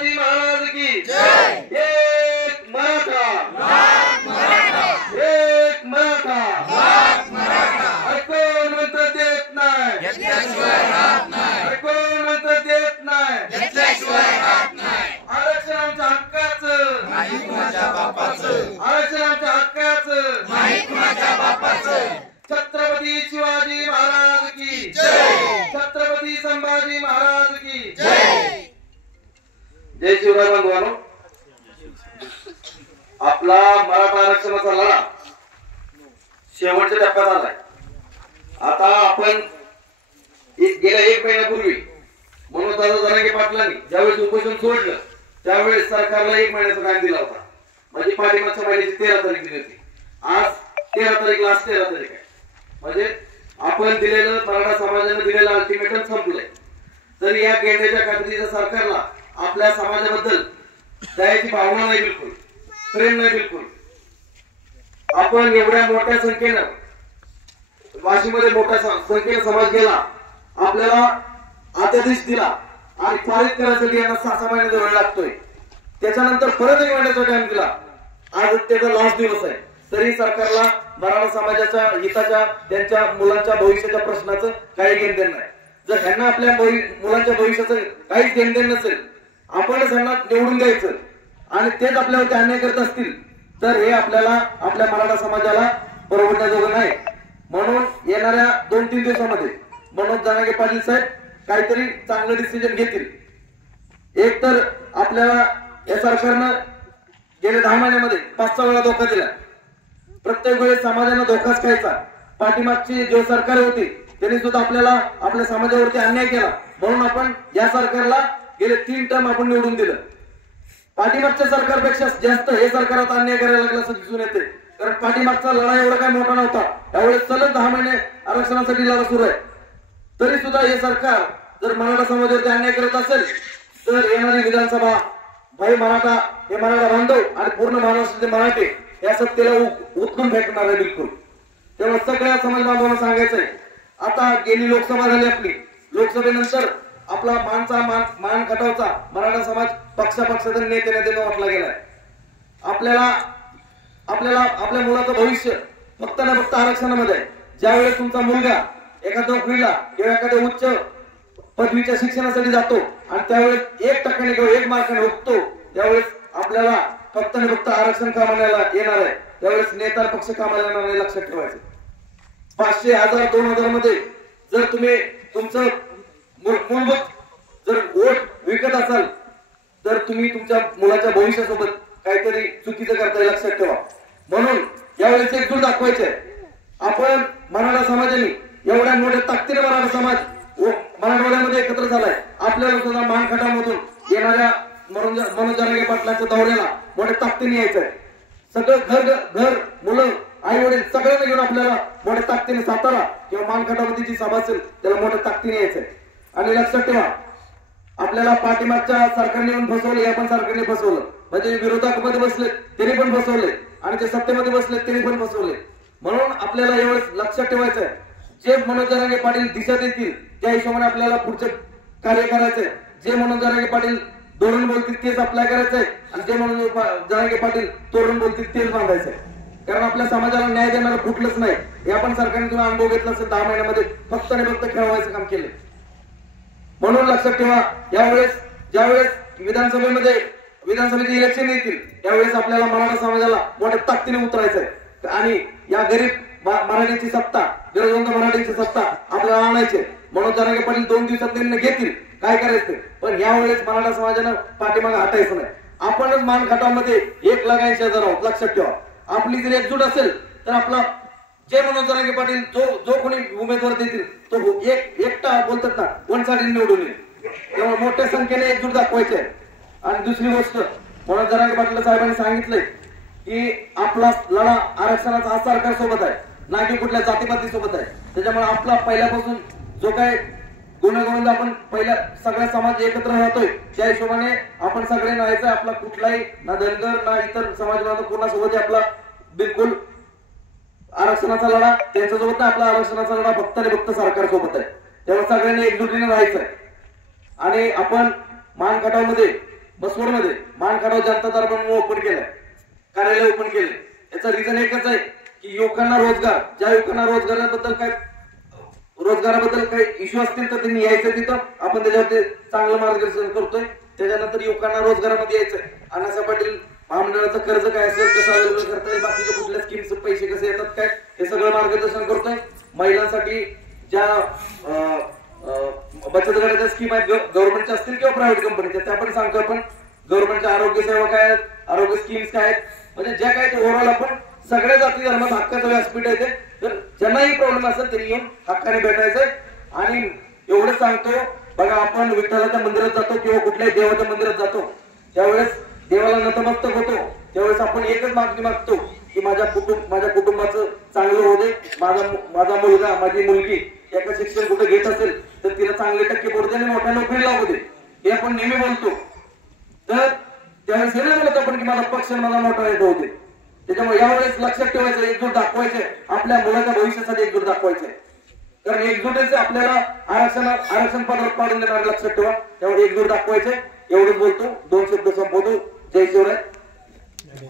शिवाजी महाराज की जय। एक मराठा एक मराठा अरे कोण मंत्र देत नाही, अरे कोण मंत्र देत नाही, आरक्षण आमच्या हक्काचं नाही कुणाच्या बापाचं, आरक्षण आमच्या हक्काचं नाही कुणाच्या बापाचं। छत्रपती शिवाजी महाराज की जय, छत्रपती संभाजी महाराज की जय। जय शिवराय बंधुआनो, आपला मराठा आरक्षणाचा लढा शेवटच्या टप्प्यात आलाय। आता आपण गेल्या 1 महिन्यापूर्वी मनोजदादा जरांगे पाटलांनी ज्यावेळेस उपोषण सोडलं त्यावेळेस सरकारला 1 महिन्याचा टाइम दिला होता, म्हणजे पाठीमागच्या महिन्याची 13 तारीख दिली होती। आज 13 तारीख लास्ट 13 तारीख आहे, म्हणजे आपण दिलेलं मराठा समाजाने दिलेलं अल्टिमेटम संपलंय। तर या गेंड्याच्या कातडीच्या सरकारला आपल्या समाजाबद्दल दयाची भावना नाही, बिलकुल प्रेम नाही, बिलकुल। आपण एवढ्या मोठ्या संख्येनं वाशीमध्ये मोठ्या संख्येनं समाज गेला, आपल्याला आदेश दिला आणि पारित करण्यासाठी यांना 6 महिन्याचा वेळ लागतोय। त्याच्यानंतर परत 1 महिन्याचा टाइम दिला, आज त्याचा लास्ट दिवस आहे, तरी सरकारला मराठा समाजाच्या हिताच्या त्यांच्या मुलांच्या भविष्याच्या प्रश्नाचं काही घेणं देणं नाही। जर त्यांना आपल्या मुलांच्या भविष्याचं काहीच घेणं देणं नसेल, आपणच त्यांना निवडून द्यायचं आणि तेच आपल्यावरती अन्याय करत असतील तर हे आपल्याला आपल्या मराठा समाजाला परवडण्याजोगं नाही। म्हणून येणाऱ्या 2-3 दिवसामध्ये मनोज जरांगे पाटील साहेब काहीतरी चांगलं डिसिजन घेतील। एक तर आपल्याला या सरकारनं गेल्या 10 महिन्यामध्ये 5-6 वेळा धोका दिला, प्रत्येक वेळेस समाजाला धोकाच खायचा। पाठीमागची जो सरकार होती त्यांनी सुद्धा आपल्याला आपल्या समाजावरती अन्याय केला, म्हणून आपण या सरकारला गेले 3 टर्म आपण निवडून दिलं। पाठीमागच्या सरकारपेक्षा जास्त हे सरकारात अन्याय करायला लागला असं दिसून येते, कारण पाठीमागचा लढा एवढा काही मोठा नव्हता, त्यावेळेस सलग 10 महिने आरक्षणासाठी लढा सुरू आहे, तरी सुद्धा हे सरकार जर मराठा समाजावरती अन्याय करत असेल तर येणारी विधानसभा भाई मराठा हे मराठा बांधव आणि पूर्ण महाराष्ट्राचे मराठे या सत्तेला उचलून फेकणार आहे, बिलकुल। तेव्हा सगळ्या समाज बांधवांना सांगायचंय, आता गेली लोकसभा झाली आपली, लोकसभेनंतर आपला मान खटावचा मराठा समाज पक्षाच्या नेत्याने वाटला गेलाय। आपल्याला आपल्या मुलाचं भविष्य फक्त ना फक्त आरक्षणामध्ये आहे। ज्यावेळेस तुमचा मुलगा एखाद्या नोकरीला किंवा एखाद्या उच्च पदवीच्या शिक्षणासाठी जातो आणि त्यावेळेस 1% किंवा 1 मार्काने उठतो, त्यावेळेस आपल्याला फक्त ना फक्त आरक्षण कामाला येणार आहे, त्यावेळेस नेता पक्ष कामाला येणार नाही, लक्षात ठेवायचं। 500, 1000, 2000 मध्ये जर तुम्ही तुमचं मूलभूत जर वोट विकत असाल तर तुम्ही तुमच्या मुलाच्या भविष्यासोबत काहीतरी चुकीचं करताय, लक्षात ठेवा। म्हणून यावेळेस एकजूट दाखवायचे, आपण मराठा समाजाने एवढ्या मोठ्या ताकदीने मराठा समाज मराठवाड्यामध्ये एकत्र झालाय। आपल्याला सुद्धा मानखटामधून येणाऱ्या मनोज जरांगे पाटलांच्या दौऱ्याला मोठ्या ताकदीने यायचंय। सगळं घर मुलं आई वडील सगळ्यांना घेऊन आपल्याला मोठ्या ताकदीने सातारा किंवा मानखटामध्ये जी सभा असेल त्याला मोठ्या ताकदीने यायचंय। आणि लक्षात ठेवा, आपल्याला पाठीमागच्या सरकारने पण फसवलं, या पण सरकारने फसवलं, म्हणजे विरोधकामध्ये बसले त्यांनी पण फसवले आणि जे सत्तेमध्ये बसले त्यांनी पण फसवले। म्हणून आपल्याला एवढं लक्षात ठेवायचंय, जे मनोज जरांगे पाटील दिशा देतील त्या हिशोबाने आपल्याला पुढचे कार्य करायचंय। जे मनोज जरांगे पाटील धोरण बोलतील तेच अप्लाय करायचंय आणि जे मनोज जरांगे पाटील तोरण बोलतील तेच बांधायचंय, कारण आपल्या समाजाला न्याय देणारं कुठलंच नाही। या पण सरकारने तुम्ही अनुभव घेतला असेल, 10 महिन्यामध्ये फक्त आणि फक्त खेळवायचं काम केलं। म्हणून लक्षात ठेवा, ज्यावेळेस विधानसभेचे इलेक्शन येतील त्यावेळेस आपल्याला मराठा समाजाला मोठ्या ताकदीने उतरायचंय आणि या गरीब मराठीची सत्ता, गरजवंत मराठीची सत्ता आपल्याला आणायची। मनोज जरांगे पाटील 2 दिवसात निर्णय घेतील काय करायचं, पण यावेळेस मराठा समाजानं पाठीमागे हटायचं नाही। आपणच मानखटामध्ये 1,80,000 आहोत, लक्षात ठेवा। आपली जर एकजूट असेल तर आपला जे मनोज जरांगे पाटील जो कोणी उमेदवार देतील तो एकटा बोलतात ना वन साइड निवडून येईल। तेव्हा मोठ्या संख्येने एकजूट दाखवायचे। आणि दुसरी गोष्ट, मनोज जरांगे पाटील साहेबांनी सांगितलंय की आपला लढा आरक्षणाचा सरकार सोबत आहे, ना की कुठल्या जातीपाती सोबत आहे। त्याच्यामुळे आपला पहिल्यापासून जो काय गुन्हेगार आपण पहिल्या सगळा समाज एकत्र राहतोय त्या हिशोबाने आपण सगळे नाहीचं, आपला कुठलाही ना धनगर ना इतर समाज बांधव कोणासोबत आपला बिलकुल आरक्षणाचा लढा त्यांच्यासोबत आपला आरक्षणाचा लढा फक्त आणि फक्त सरकार सोबत आहे। तेव्हा सगळ्यांनी एकजुटीने राहायचंय आणि आपण मानखटावमध्ये मसवडमध्ये मानखटाव जनता दरबार ओपन केलंय, कार्यालय ओपन केले. याचा रिझन एकच आहे की युवकांना रोजगार, ज्या युवकांना रोजगाराबद्दल काही इश्यू असतील तर त्यांनी यायचं तिथं, आपण त्याच्यावरती चांगलं मार्गदर्शन करतोय. त्याच्यानंतर युवकांना रोजगारामध्ये यायचंय. अण्णासाहेब पाटील महामंडळाचं कर्ज काय असेल, कसं अवेलेबल करता येईल, बाकीच्या कुठल्या स्कीम्स पैसे कसे येतात काय, हे सगळं मार्गदर्शन करतोय. महिलांसाठी ज्या बचत गटाच्या स्कीम आहेत, गव्हर्नमेंटच्या असतील किंवा प्रायव्हेट कंपनीच्या, त्या पण सांगतो आपण. गव्हर्नमेंटच्या आरोग्य सेवा काय आहेत, आरोग्य स्कीम्स काय आहेत, म्हणजे ज्या काय ते ओव्हरऑल आपण सगळ्या जाती धर्मात हक्काचं व्यासपीठ आहे ते. तर ज्यांनाही प्रॉब्लेम असेल तरी येऊन हक्काने भेटायचंय. आणि एवढं सांगतो बघा, आपण विठ्ठलाच्या मंदिरात जातो किंवा कुठल्याही देवाच्या मंदिरात जातो, त्यावेळेस देवाला नतमस्तक होतो, त्यावेळेस आपण एकच मागणी मागतो की माझ्या कुटुंबाचं चांगलं होऊ दे, माझा मुलगा माझी मुलगी एका शिक्षण कुठे घेत असेल तर तिला चांगले टक्के पडू दे आणि मोठ्या नोकरी लागू दे, हे आपण नेहमी बोलतो. तर त्यावेळेस हे नाही बोलत आपण की माझा पक्ष मला मोठा येत होते. त्याच्यामुळे यावेळेस लक्षात ठेवायचं, एकजूट दाखवायचे, आपल्या मुलाच्या भविष्यासाठी एकजूट दाखवायचे. कारण एकजूटच आपल्याला आरक्षण पदरात पाडून देणार, लक्षात ठेवा. त्यामुळे एकजूट दाखवायचे. एवढंच बोलतो, 2 शब्द संपवतो. जय शिवराय.